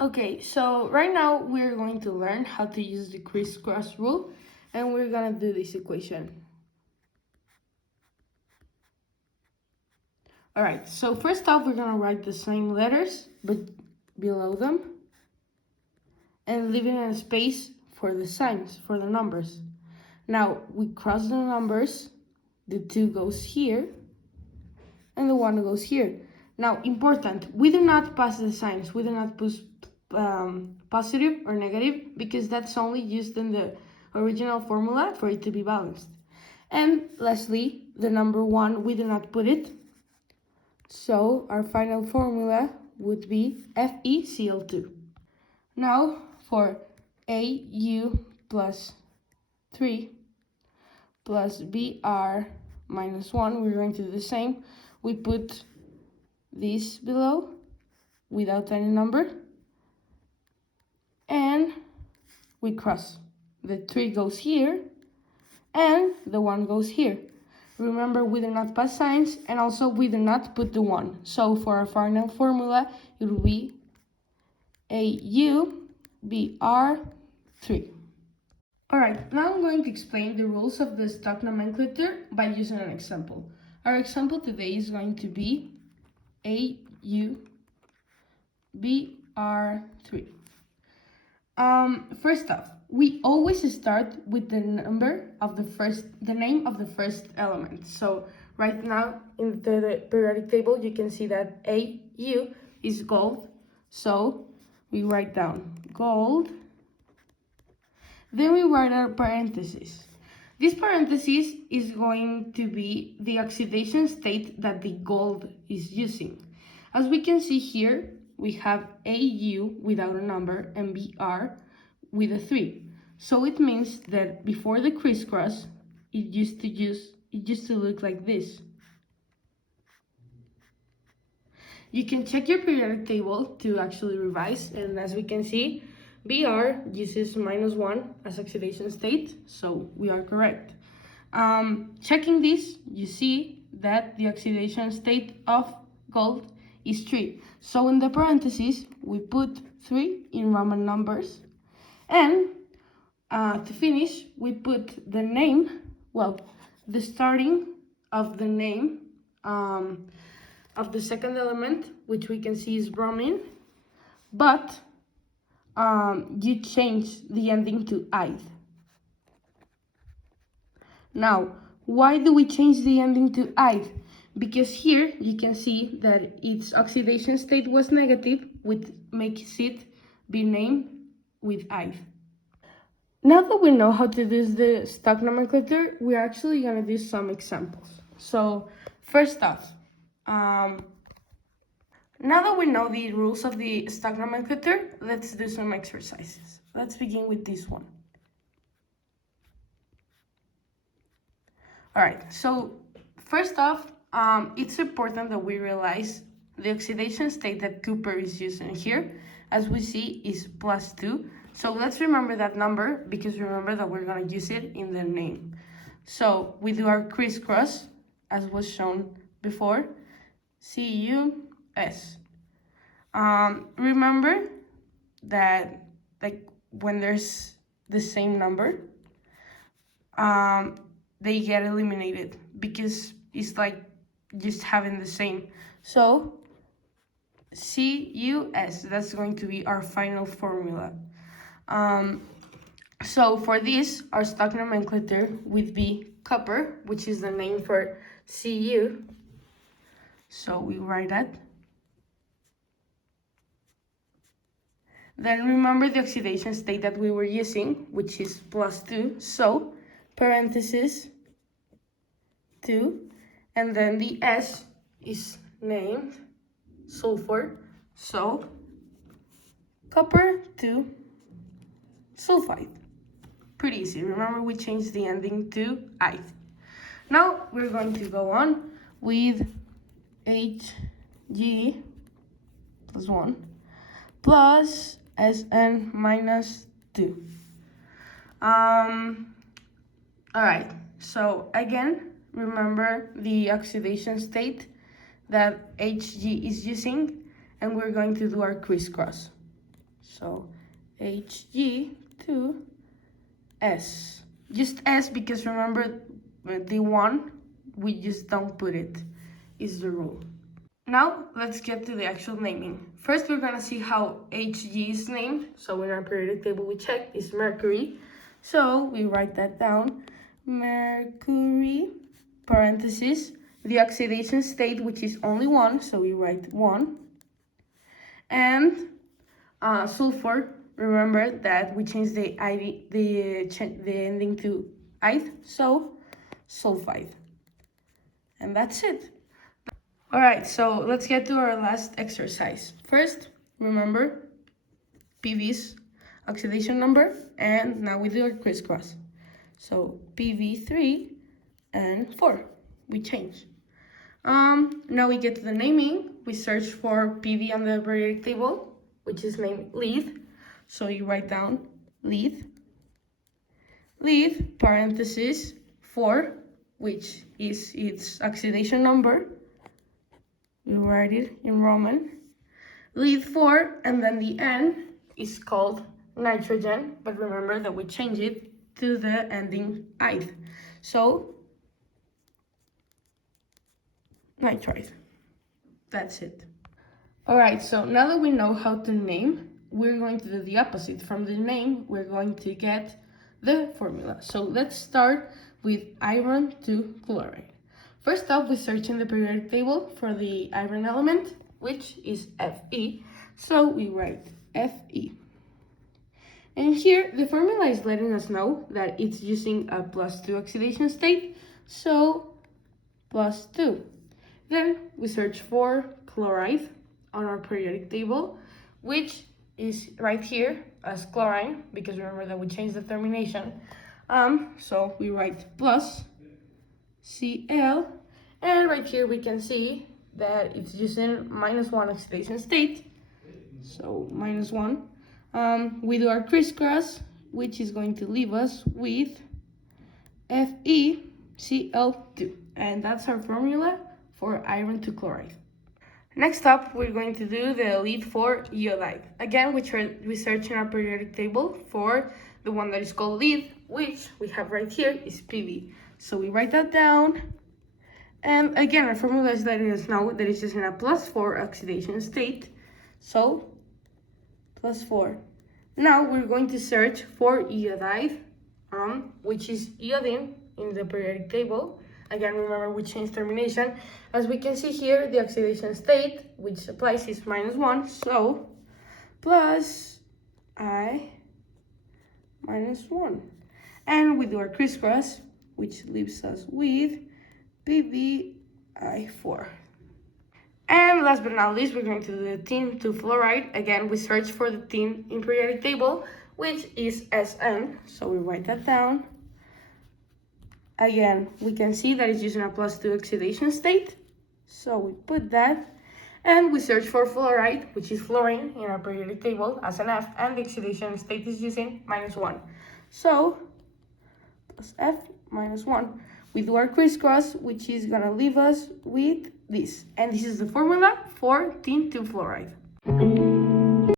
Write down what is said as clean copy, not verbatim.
Okay, so right now we're going to learn how to use the crisscross rule, and we're gonna do this equation. Alright, so first off we're gonna write the same letters but below them and leaving a space for the signs, for the numbers. Now we cross the numbers, the 2 goes here and the 1 goes here. Now important, we do not pass the signs, we do not put positive or negative because that's only used in the original formula for it to be balanced. And lastly, the number 1, we do not put it. So our final formula would be FeCl2. Now for Au plus 3 plus Br minus 1, we're going to do the same. We put this below without any number and we cross. The 3 goes here and the 1 goes here. Remember, we do not pass signs and also we do not put the 1. So for our final formula, it will be AuBr3. Alright, now I'm going to explain the rules of the stock nomenclature by using an example. Our example today is going to be AuBr3. First off, we always start with the name of the first element. So right now in the periodic table, you can see that Au is gold. So we write down gold. Then we write our parentheses. This parenthesis is going to be the oxidation state that the gold is using. As we can see here, we have Au without a number and Br with a 3. So it means that before the crisscross, it used to look like this. You can check your periodic table to actually revise, and as we can see, Br uses -1 as oxidation state, so we are correct. Checking this, you see that the oxidation state of gold is 3. So in the parentheses, we put 3 in Roman numbers, and to finish, we put the name, the starting of the name of the second element, which we can see is bromine, but you change the ending to "ide". Now, why do we change the ending to "ide"? Because here you can see that its oxidation state was negative, which makes it be named with "ide". Now that we know how to use the stock nomenclature, we're actually going to do some examples. So, first off, now that we know the rules of the stock nomenclature, let's do some exercises. Let's begin with this one. Alright, so first off, it's important that we realize the oxidation state that Cooper is using here, as we see, is +2. So let's remember that number, because remember that we're going to use it in the name. So we do our crisscross, as was shown before, CUS. Remember that when there's the same number, they get eliminated because it's like just having the same. So CUS, that's going to be our final formula. So for this, our stock nomenclature would be copper, which is the name for Cu. So we write that. Then remember the oxidation state that we were using, which is +2. So parenthesis 2, and then the S is named sulfur. So copper 2 sulfide. Pretty easy. Remember, we changed the ending to "ide". Now we're going to go on with Hg plus 1 plus Sn minus 2. Alright, so again, remember the oxidation state that Hg is using, and we're going to do our crisscross. So Hg2S. Just S, because remember the 1, we just don't put it, is the rule. Now let's get to the actual naming. First we're gonna see how Hg is named. So in our periodic table we check is mercury. So we write that down. Mercury, parenthesis, the oxidation state, which is only 1, so we write 1. And sulfur, remember that we changed the ending to ide, so sulfide. And that's it. All right, so let's get to our last exercise. First, remember PV's oxidation number, and now we do our crisscross. So PV3 and 4, we change. Now we get to the naming. We search for PV on the periodic table, which is named lead. So you write down lead, parenthesis 4, which is its oxidation number. We write it in Roman. Lead 4, and then the N is called nitrogen, but remember that we change it to the ending ide. So nitride. That's it. All right, so now that we know how to name, we're going to do the opposite. From the name, we're going to get the formula. So let's start with iron 2 chloride. First up, we search in the periodic table for the iron element, which is Fe. So we write Fe. And here, the formula is letting us know that it's using a +2 oxidation state, so +2. Then we search for chloride on our periodic table, which is right here as chlorine, because remember that we changed the termination. So we write plus Cl, and right here we can see that it's using -1 oxidation state, so -1. We do our crisscross, which is going to leave us with FeCl2, and that's our formula for iron 2 chloride. Next up, we're going to do the lead for iodide. Again, we search in our periodic table for the one that is called lead, which we have right here is PV. So we write that down. And again, our formula is letting us know that it's just in a +4 oxidation state. So +4. Now we're going to search for iodide, which is iodine in the periodic table. Again, remember we changed termination. As we can see here, the oxidation state, which applies, is -1, so plus I -1. And we do our crisscross, which leaves us with PbI4. And last but not least, we're going to do the tin to fluoride. Again, we search for the tin in periodic table, which is Sn, so we write that down. Again, we can see that it's using a +2 oxidation state, so we put that, and we search for fluoride, which is fluorine in our periodic table as an F, and the oxidation state is using -1. So plus F -1. We do our crisscross, which is gonna leave us with this, and this is the formula for tin 2 fluoride.